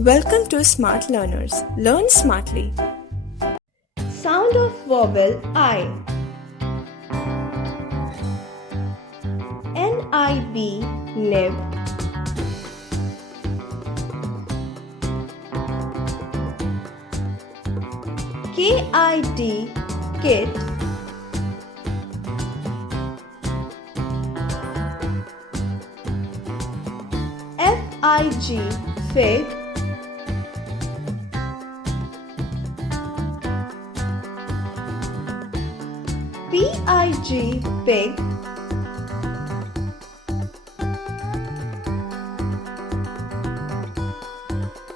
Welcome to Smart Learners. Learn smartly. Sound of vowel I. N-I-B, nib. K-I-D, kid. F-I-G, fig. P-I-G, pig.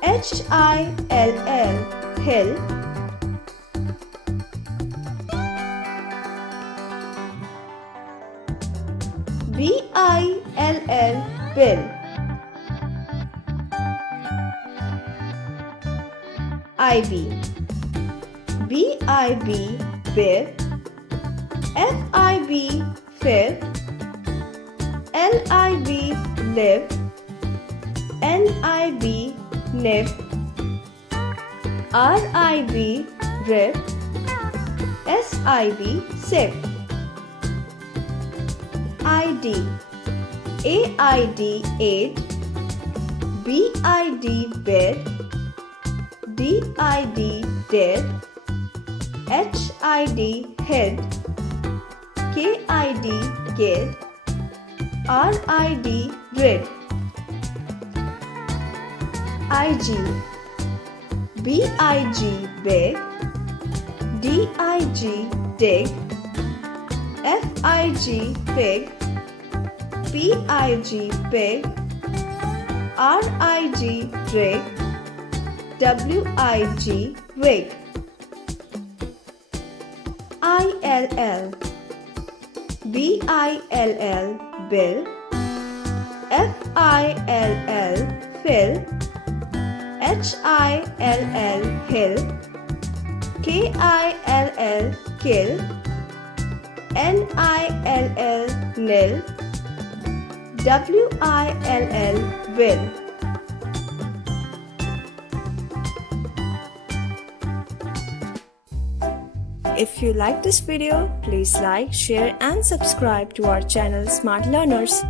H-I-L-L, hill. B-I-L-L, bill. I-B. B-I-B, bear. F-I-B, fair. L-I-B, live. N-I-B, nib. R-I-B, rib. S-I-B, sip. I-D. A-I-D, aid. B-I-D, bed. D-I-D, dead. H-I-D, head. K-I-D, kid. R-I-D, red. I-G. B-I-G, big. D-I-G, dig. F-I-G, fig. P-I-G, pig. R-I-G, rig. W-I-G, wig. I-L-L. B-I-L-L, bill. F-I-L-L, fill. H-I-L-L, hill. K-I-L-L, kill. N-I-L-L, nil. W-I-L-L, will. If you like this video, please like, share and subscribe to our channel Smart Learners.